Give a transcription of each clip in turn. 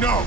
know!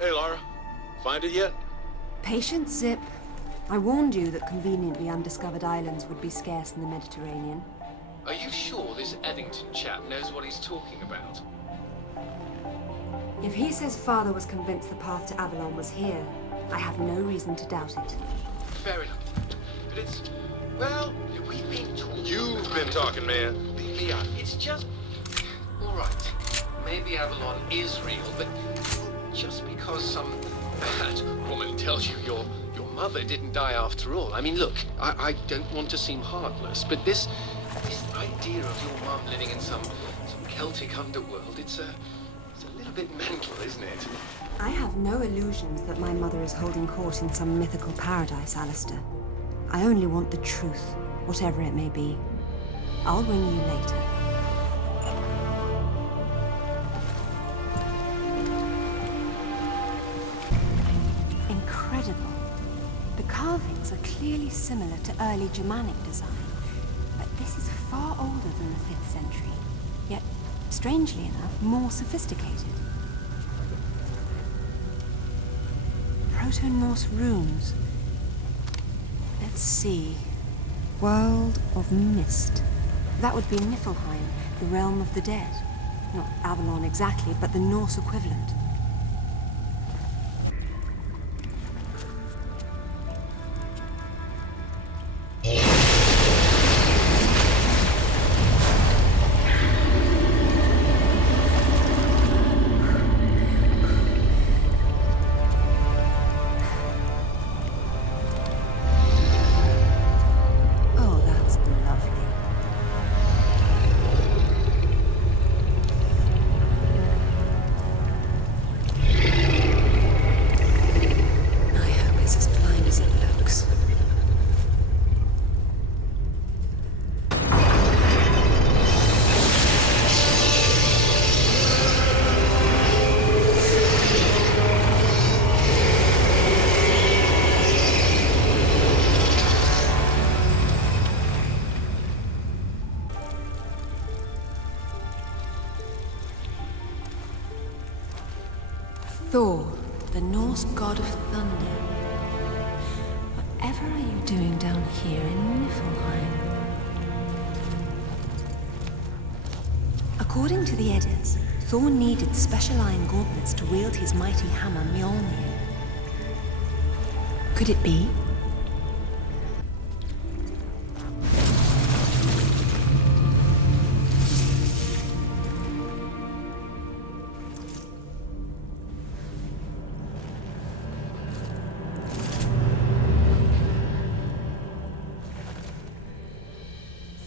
Hey, Lara. Find it yet? Patience, Zip. I warned you that conveniently undiscovered islands would be scarce in the Mediterranean. Are you sure this Eddington chap knows what he's talking about? If he says Father was convinced the path to Avalon was here, I have no reason to doubt it. Fair enough. But it's... well, we've been talking... You've been talking, man. Leon, it's just... all right. Maybe Avalon is real, but just because some bad woman tells you your mother didn't die after all. I mean, look, I don't want to seem heartless, but this idea of your mum living in some Celtic underworld, it's a little bit mental, isn't it? I have no illusions that my mother is holding court in some mythical paradise, Alistair. I only want the truth, whatever it may be. I'll ring you later. Incredible. The carvings are clearly similar to early Germanic design, but this is far older than the 5th century, yet, strangely enough, more sophisticated. Proto-Norse runes. Let's see. World of Mist. That would be Niflheim, the realm of the dead. Not Avalon exactly, but the Norse equivalent. Thor, the Norse god of thunder. Whatever are you doing down here in Niflheim? According to the Eddas, Thor needed special iron gauntlets to wield his mighty hammer Mjolnir. Could it be?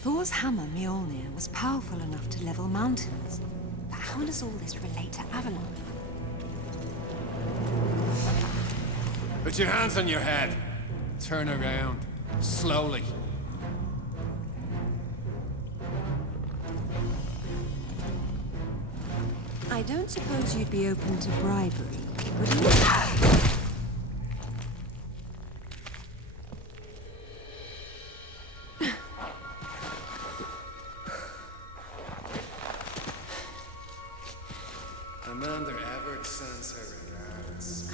Thor's hammer, Mjolnir, was powerful enough to level mountains. But how does all this relate to Avalon? Put your hands on your head. Turn around. Slowly. I don't suppose you'd be open to bribery, would you? Amanda Everett sends her regards.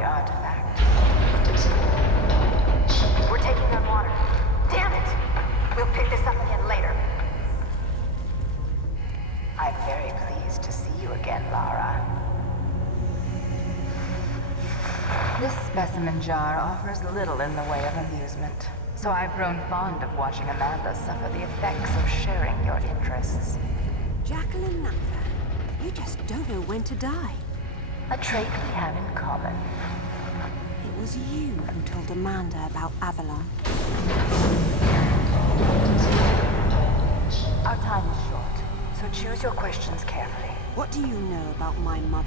the artifact. We're taking on water. Damn it! We'll pick this up again later. I'm very pleased to see you again, Lara. This specimen jar offers little in the way of amusement, so I've grown fond of watching Amanda suffer the effects of sharing your interests. Jacqueline Napa, you just don't know when to die. A trait we have in common. It was you who told Amanda about Avalon. Our time is short, so choose your questions carefully. What do you know about my mother?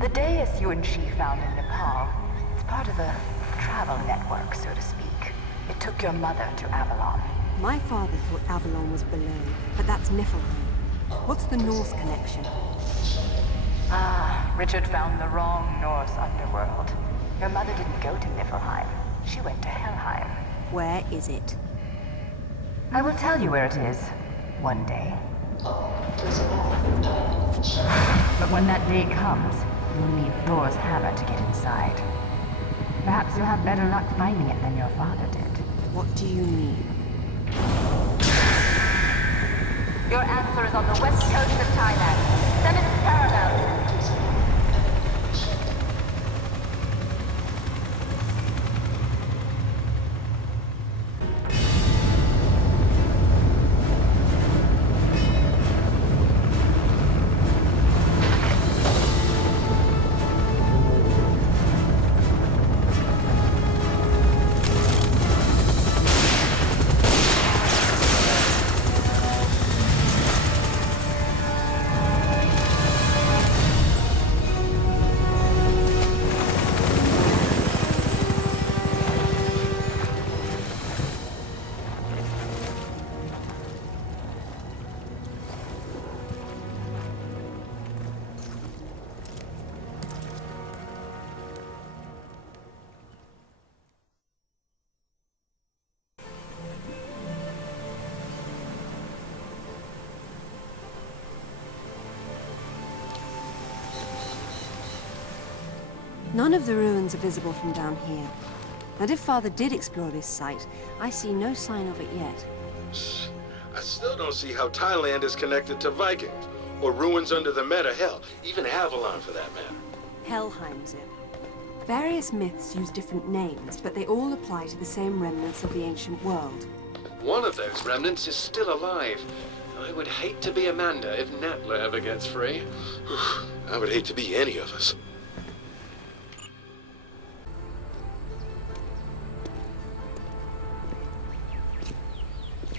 The Deus you and she found in Nepal, it's part of a travel network, so to speak. It took your mother to Avalon. My father thought Avalon was below, but that's Niflheim. What's the Norse connection? Ah, Richard found the wrong Norse underworld. Your mother didn't go to Niflheim. She went to Helheim. Where is it? I will tell you where it is, one day. But when that day comes, you'll need Thor's hammer to get inside. Perhaps you'll have better luck finding it than your father did. What do you mean? Your answer is on the west coast of Thailand. 7 parallel. None of the ruins are visible from down here. And if Father did explore this site, I see no sign of it yet. I still don't see how Thailand is connected to Vikings, or ruins under the Meta, hell, even Avalon for that matter. Helheim's it. Various myths use different names, but they all apply to the same remnants of the ancient world. One of those remnants is still alive. I would hate to be Amanda if Natla ever gets free. I would hate to be any of us.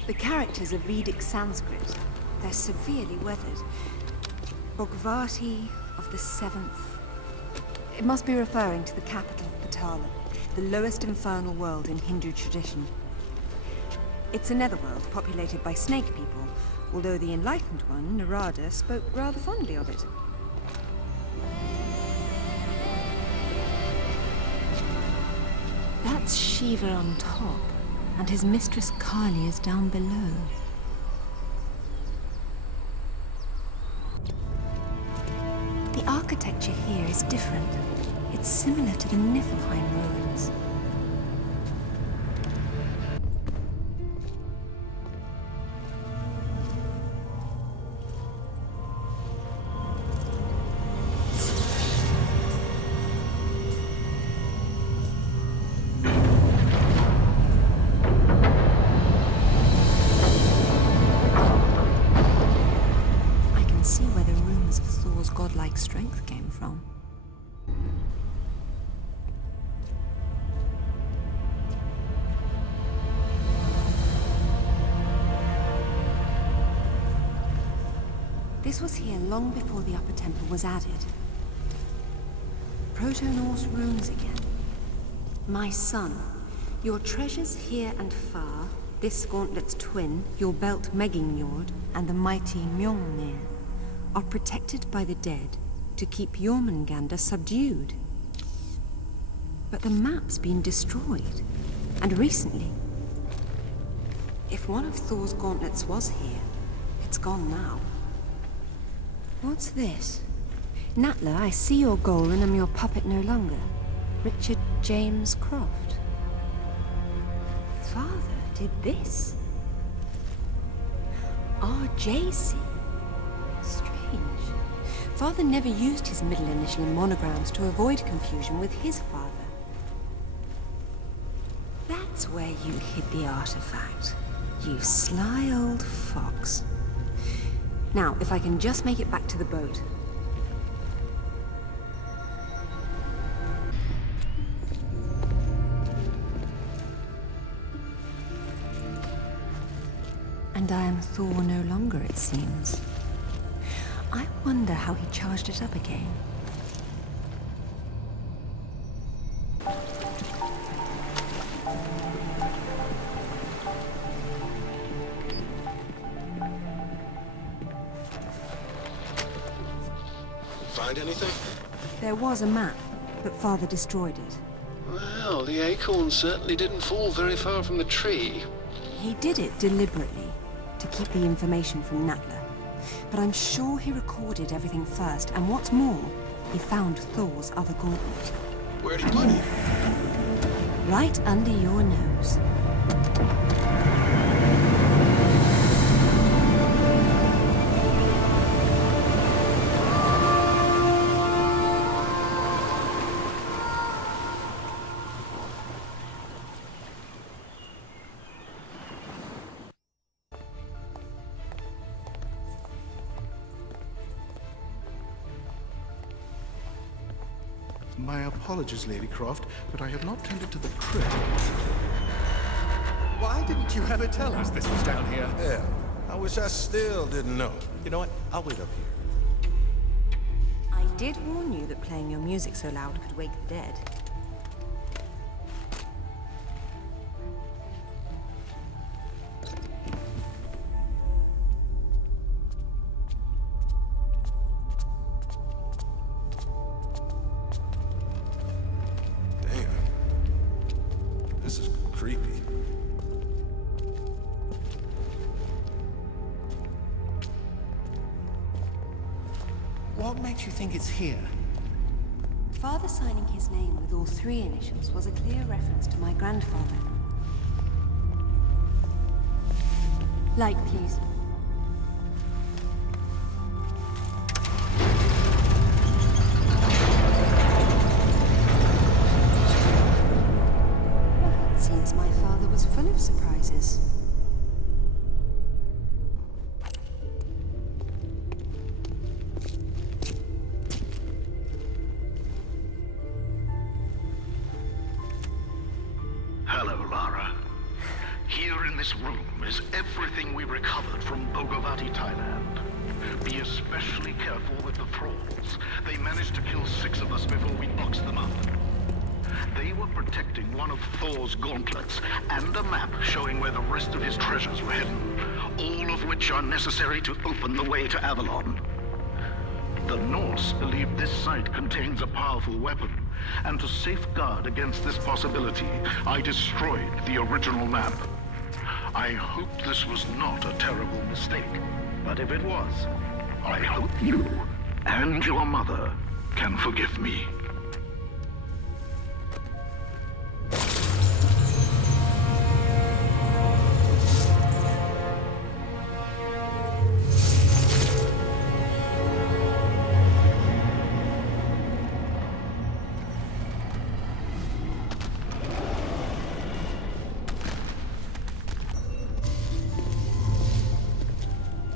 The characters are Vedic Sanskrit. They're severely weathered. Bhagavati of the 7th. It must be referring to the capital of Patala, the lowest infernal world in Hindu tradition. It's a netherworld populated by snake people, although the enlightened one, Narada, spoke rather fondly of it. That's Shiva on top, and his mistress Kali is down below. The architecture here is different. It's similar to the Niflheim ruins. Godlike strength came from. This was here long before the upper temple was added. Proto-Norse runes again. My son, your treasures here and far, this gauntlet's twin, your belt Megingjord, and the mighty Mjolnir, are protected by the dead to keep Jormungandr subdued. But the map's been destroyed, and recently. If one of Thor's gauntlets was here, it's gone now. What's this? Natla, I see your goal and am your puppet no longer. Richard James Croft. Father did this. RJC. Strange. Father never used his middle initial in monograms to avoid confusion with his father. That's where you hid the artifact. You sly old fox. Now, if I can just make it back to the boat. And I am Thor no longer, it seems. I wonder how he charged it up again. Find anything? There was a map, but Father destroyed it. Well, the acorn certainly didn't fall very far from the tree. He did it deliberately, to keep the information from Natla. But I'm sure he recorded everything first, and what's more, he found Thor's other gauntlet. Where'd he put it? Right under your nose. My apologies, Lady Croft, but I have not tended to the crypt. Why didn't you ever tell us this was down here? Yeah, I wish I still didn't know. You know what? I'll wait up here. I did warn you that playing your music so loud could wake the dead. This is creepy. What makes you think it's here? Father signing his name with all three initials was a clear reference to my grandfather. Light, please. Well, it seems my father was full of surprises. Hello, Lara. Here in this room is everything we recovered from Bogavati, Thailand. Be especially careful with the thralls. They managed to kill 6 of us before we boxed them up. They were protecting one of Thor's gauntlets and a map showing where the rest of his treasures were hidden, all of which are necessary to open the way to Avalon. The Norse believe this site contains a powerful weapon, and to safeguard against this possibility, I destroyed the original map. I hope this was not a terrible mistake, but if it was, I hope you and your mother can forgive me.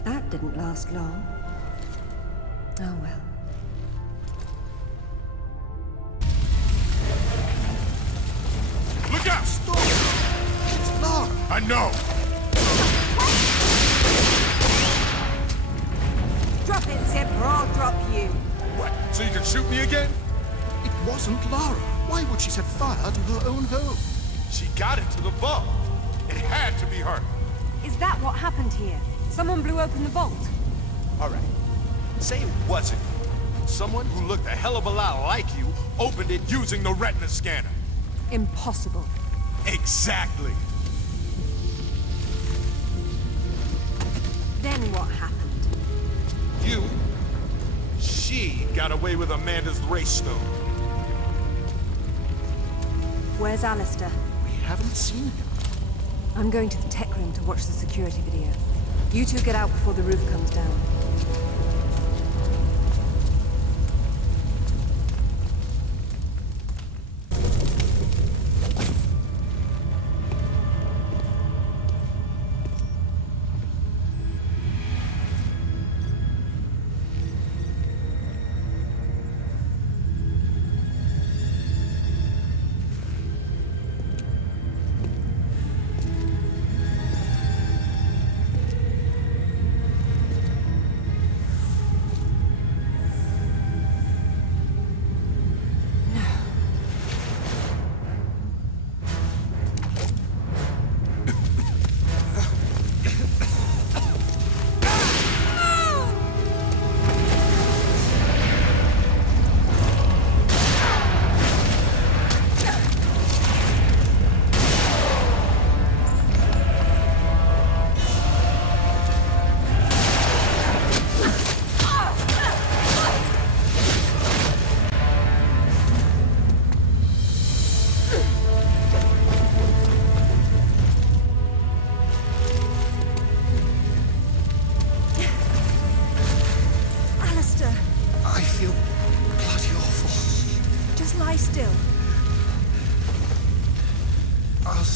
That didn't last long. Oh well. Look out! Stop! It's Lara! I know! Drop it, Zip, or I'll drop you. What, so you can shoot me again? It wasn't Lara. Why would she set fire to her own home? She got it to the vault. It had to be her. Is that what happened here? Someone blew open the vault. All right. Say it wasn't you. Someone who looked a hell of a lot like you opened it using the retina scanner. Impossible. Exactly. Then what happened? She got away with Amanda's race stone. Where's Alistair? We haven't seen him. I'm going to the tech room to watch the security video. You two get out before the roof comes down.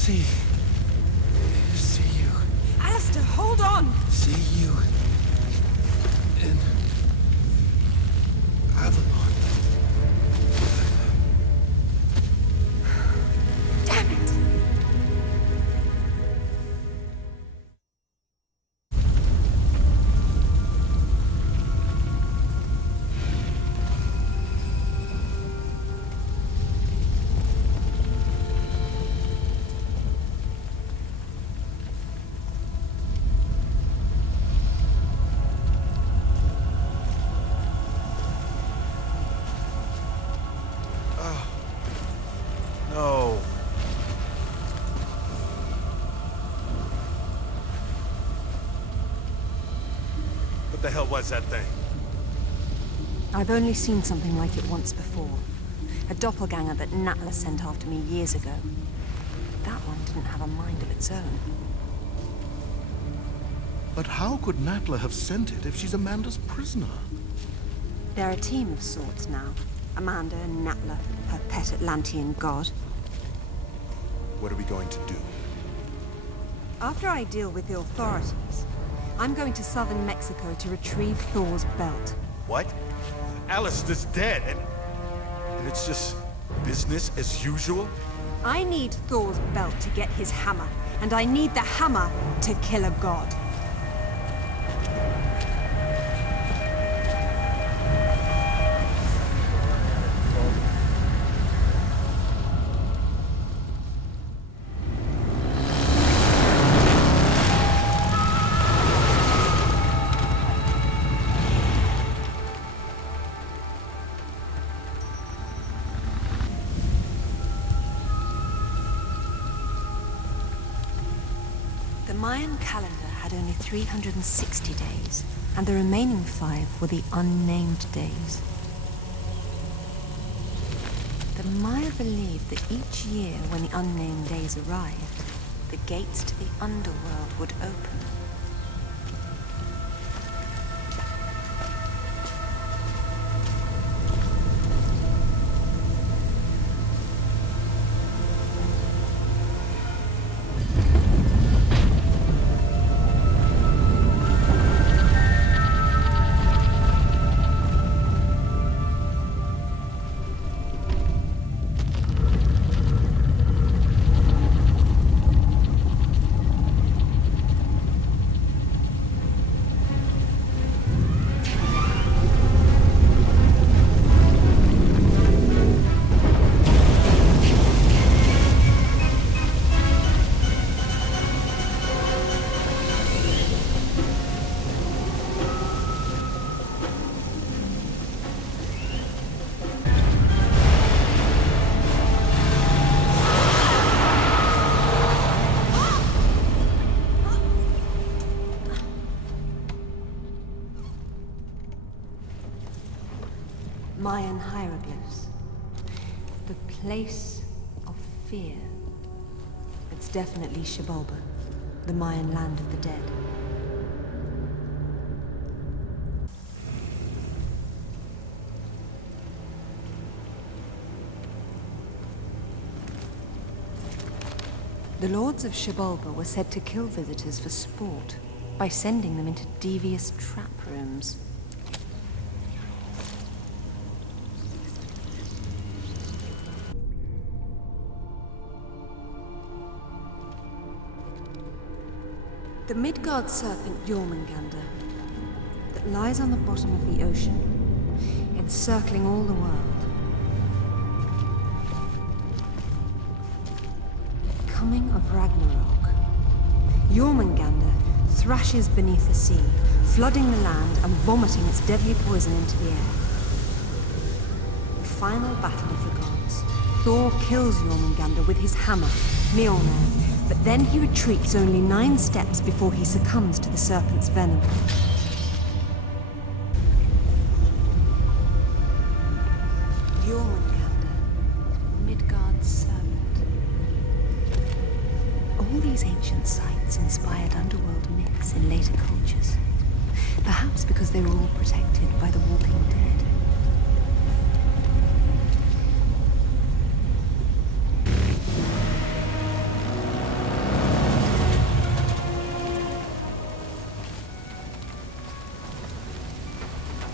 See you. Alistair, hold on! See you in Avalon. Damn it! No. What the hell was that thing? I've only seen something like it once before. A doppelganger that Natla sent after me years ago. That one didn't have a mind of its own. But how could Natla have sent it if she's Amanda's prisoner? They're a team of sorts now. Amanda and Natla, her pet Atlantean god. What are we going to do? After I deal with the authorities, I'm going to southern Mexico to retrieve Thor's belt. What? Alistair's dead, and it's just business as usual? I need Thor's belt to get his hammer, and I need the hammer to kill a god. The Mayan calendar had only 360 days, and the remaining 5 were the unnamed days. The Maya believed that each year when the unnamed days arrived, the gates to the underworld would open. Mayan hieroglyphs. The place of fear. It's definitely Xibalba, the Mayan land of the dead. The lords of Xibalba were said to kill visitors for sport by sending them into devious trap rooms. The Midgard serpent Jormungandr that lies on the bottom of the ocean, encircling all the world. Coming of Ragnarok. Jormungandr thrashes beneath the sea, flooding the land and vomiting its deadly poison into the air. The final battle of the gods. Thor kills Jormungandr with his hammer, Mjolnir, but then he retreats only 9 steps before he succumbs to the serpent's venom. Jormungandr, Midgard's serpent. All these ancient sites inspired underworld myths in later cultures. Perhaps because they were all protected by the Walking Dead.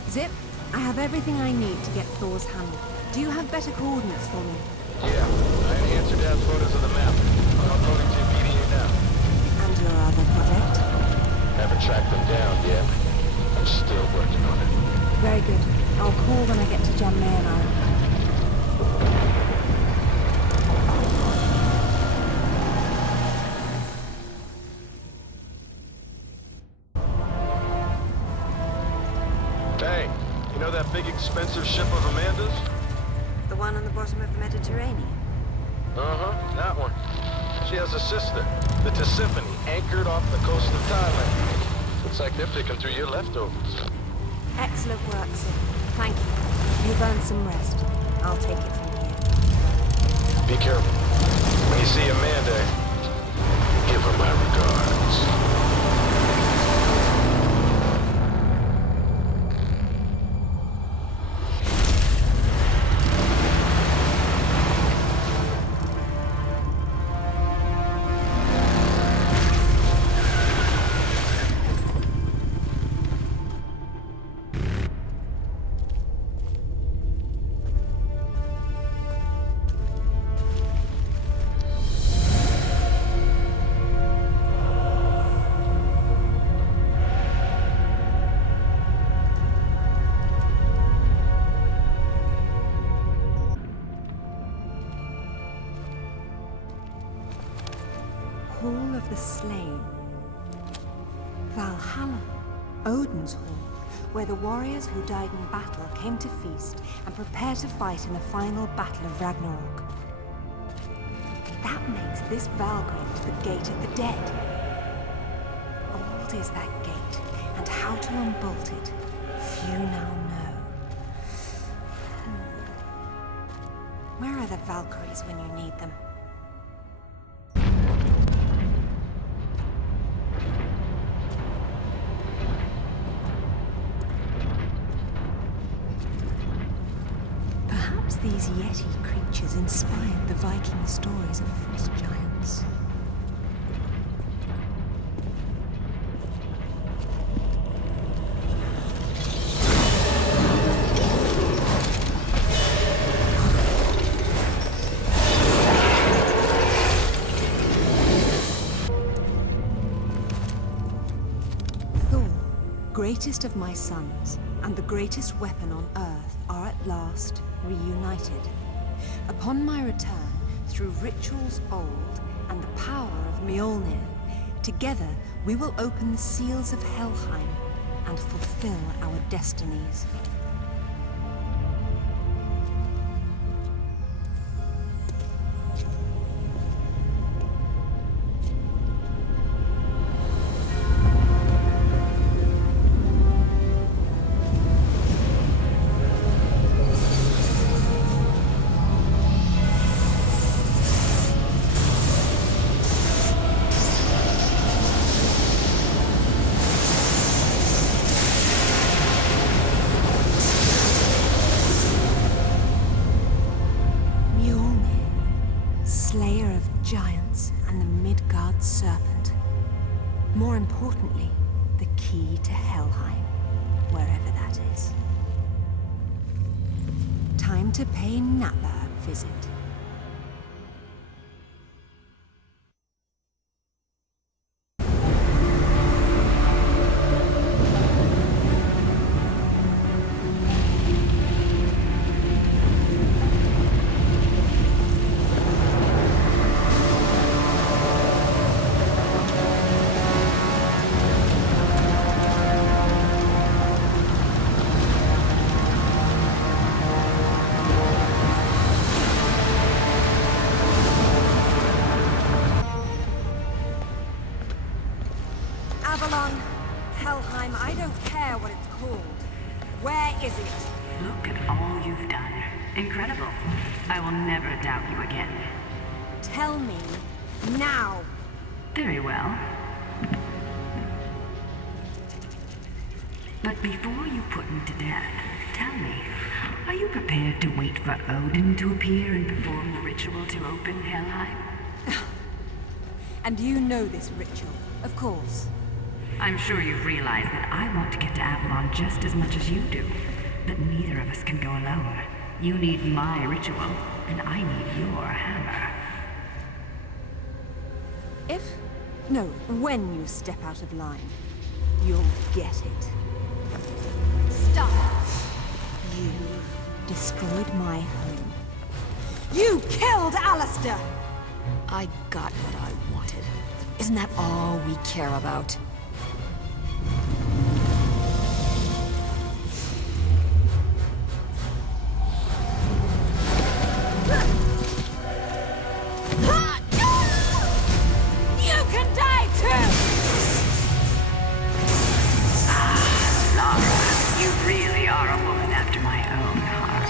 Zip, I have everything I need to get Thor's hammer. Do you have better coordinates for me? Yeah, I enhanced your dad's photos of the map. I'm uploading to your PDA now. And your other project? Haven't tracked them down yet. I'm still working on it. Very good. I'll call when I get to Jan Mayen. Hey, you know that big expensive ship of Amanda's? The one on the bottom of the Mediterranean? Uh-huh, that one. She has a sister, the Tisiphone, anchored off the coast of Thailand. Looks like they're picking through your leftovers. Excellent work, Sid. Thank you. You've earned some rest. I'll take it from here. Be careful. When you see Amanda, give her my regards. Hall of the Slain. Valhalla, Odin's Hall, where the warriors who died in battle came to feast and prepare to fight in the final battle of Ragnarok. That makes this Valgrind the Gate of the Dead. Old is that gate, and how to unbolt it, few now know. Where are the Valkyries when you need them? These Yeti creatures inspired the Viking stories of frost giants. Thor, greatest of my sons, and the greatest weapon on Earth, are at last reunited. Upon my return, through rituals old and the power of Mjolnir, together we will open the seals of Helheim and fulfill our destinies. Great Serpent. More importantly, the key to Helheim, wherever that is. Time to pay Napa a visit. Avalon, Helheim, I don't care what it's called. Where is it? Look at all you've done. Incredible. I will never doubt you again. Tell me, now! Very well. But before you put me to death, tell me, are you prepared to wait for Odin to appear and perform the ritual to open Helheim? And you know this ritual, of course. I'm sure you've realized that I want to get to Avalon just as much as you do. But neither of us can go alone. You need my ritual, and I need your hammer. No, when you step out of line, you'll get it. Stop! You destroyed my home. You killed Alistair! I got what I wanted. Isn't that all we care about? You can die too! Lara, you really are a woman after my own heart.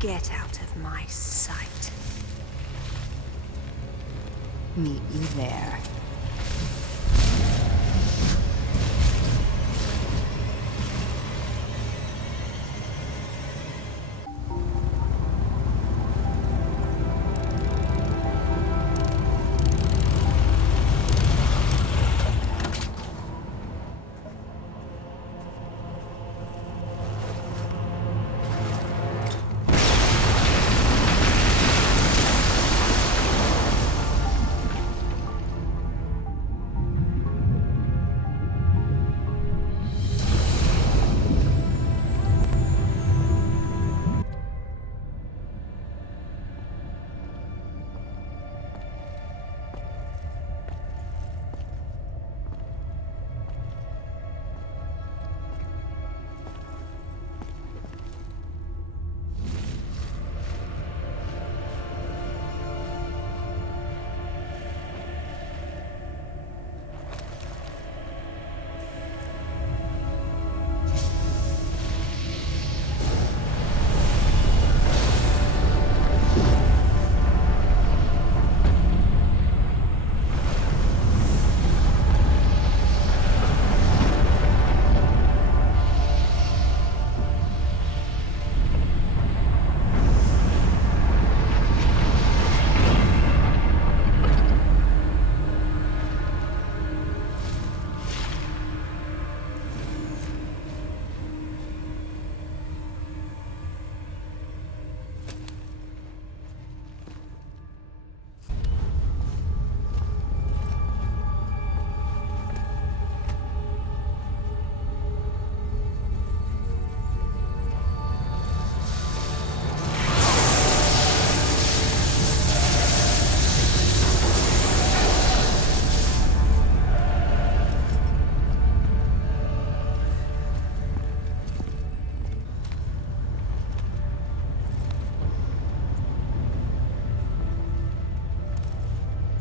Get out of my sight. Meet you there.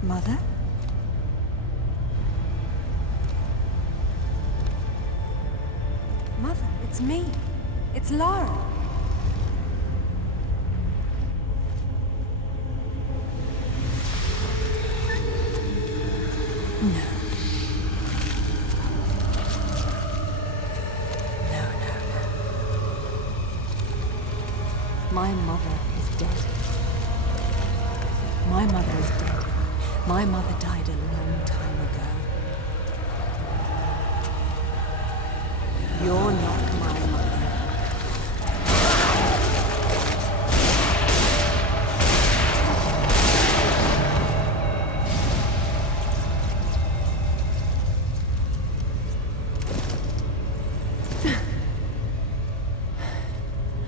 Mother? Mother, it's me. It's Lara. No. No. My mother is My mother died a long time ago. You're not my mother.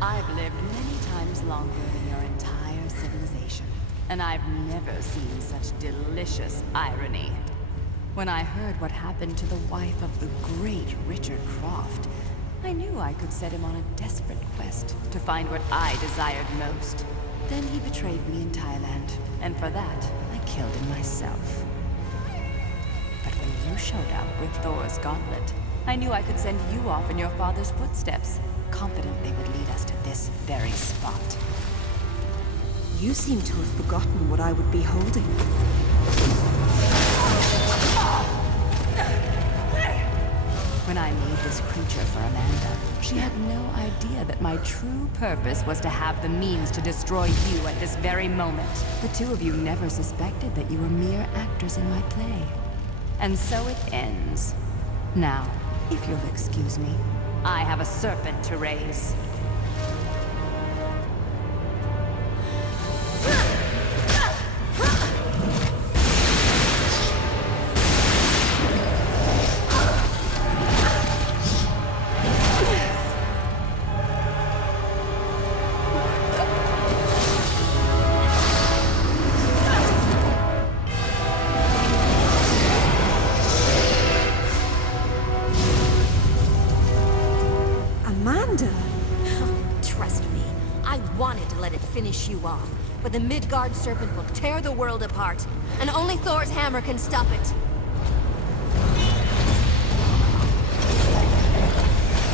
I've lived many times longer than your entire civilization, and I've never seen such delicious irony. When I heard what happened to the wife of the great Richard Croft, I knew I could set him on a desperate quest to find what I desired most. Then he betrayed me in Thailand, and for that, I killed him myself. But when you showed up with Thor's gauntlet, I knew I could send you off in your father's footsteps, confident they would lead us to this very spot. You seem to have forgotten what I would be holding. When I made this creature for Amanda, she had no idea that my true purpose was to have the means to destroy you at this very moment. The two of you never suspected that you were mere actors in my play. And so it ends. Now, if you'll excuse me, I have a serpent to raise. Finish you off, but the Midgard serpent will tear the world apart, and only Thor's hammer can stop it.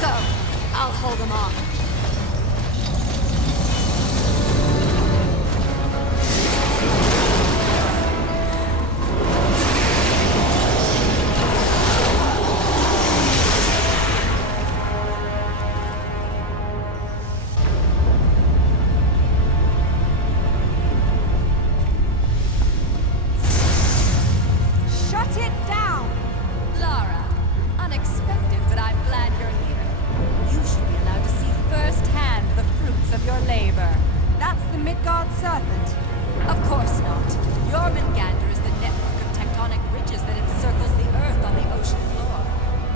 Go! I'll hold them off. Lara, unexpected, but I'm glad you're here. You should be allowed to see firsthand the fruits of your labor. That's the Midgard serpent. Of course not. Jormungandr is the network of tectonic ridges that encircles the Earth on the ocean floor.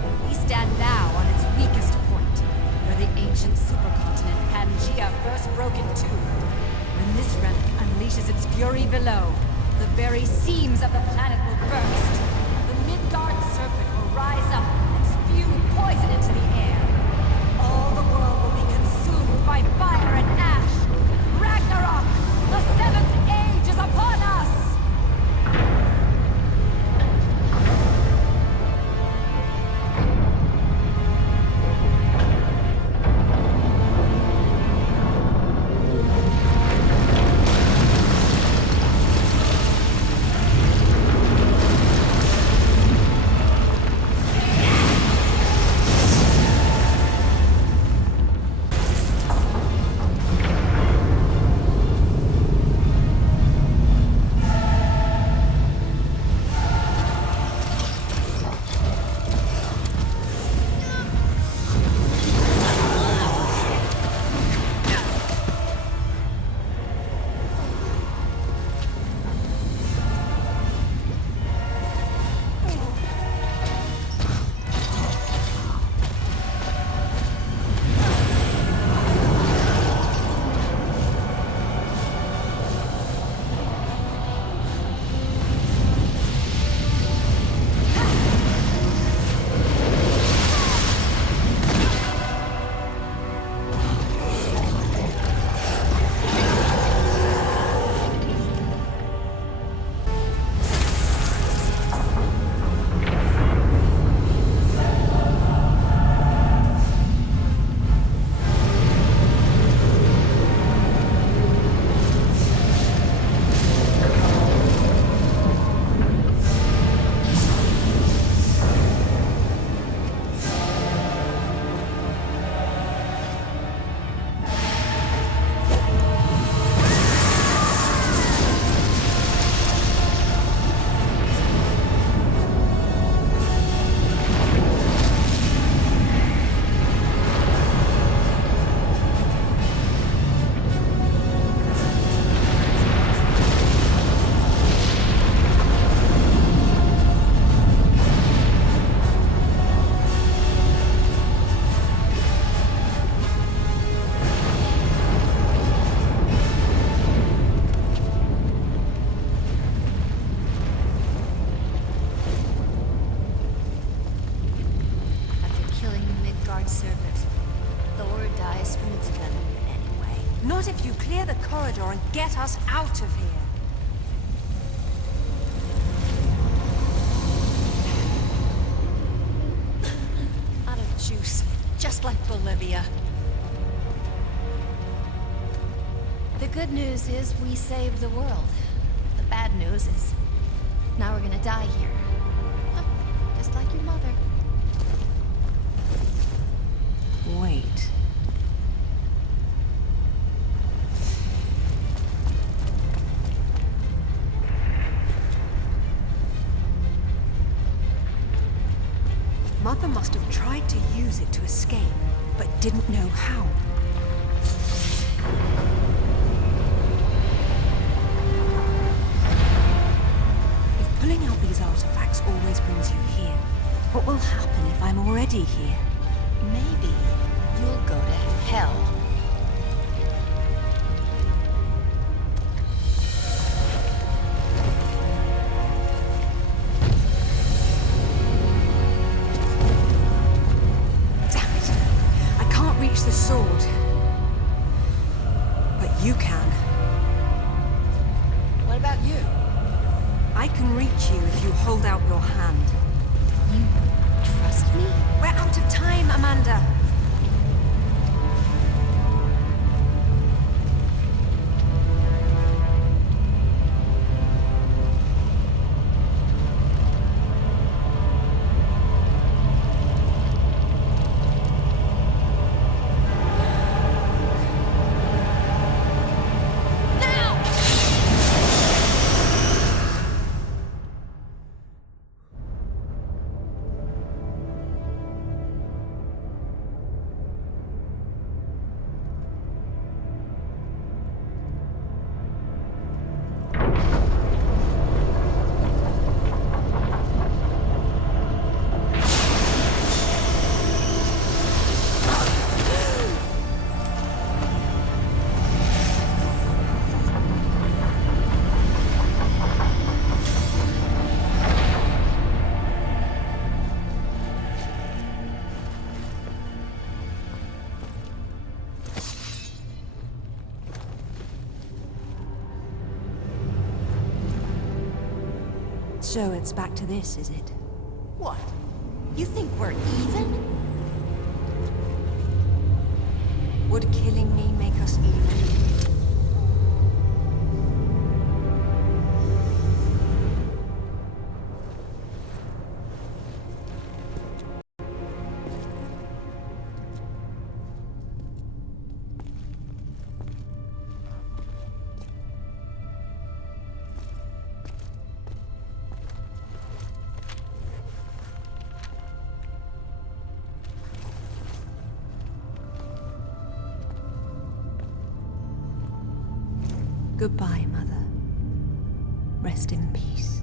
And we stand now on its weakest point, where the ancient supercontinent Pangaea first broke in two. When this relic unleashes its fury below, the very seams of the planet will burst. The Midgard serpent will rise up and spew poison into the air. All the world will be consumed by fire and ash. Ragnarok! The seventh age is upon us! corridor and get us out of here. Out of juice, just like Bolivia. The good news is we saved the world. The bad news is now we're gonna die here. Huh, just like your mother. Wait. Mother must have tried to use it to escape, but didn't know how. If pulling out these artifacts always brings you here, what will happen if I'm already here? Maybe you'll go to hell. Damn it! I can't reach the sword. But you can. What about you? I can reach you if you hold out your hand. You trust me? We're out of time, Amanda. So it's back to this, is it? What? You think we're even? Would killing me make us even? Goodbye, Mother. Rest in peace.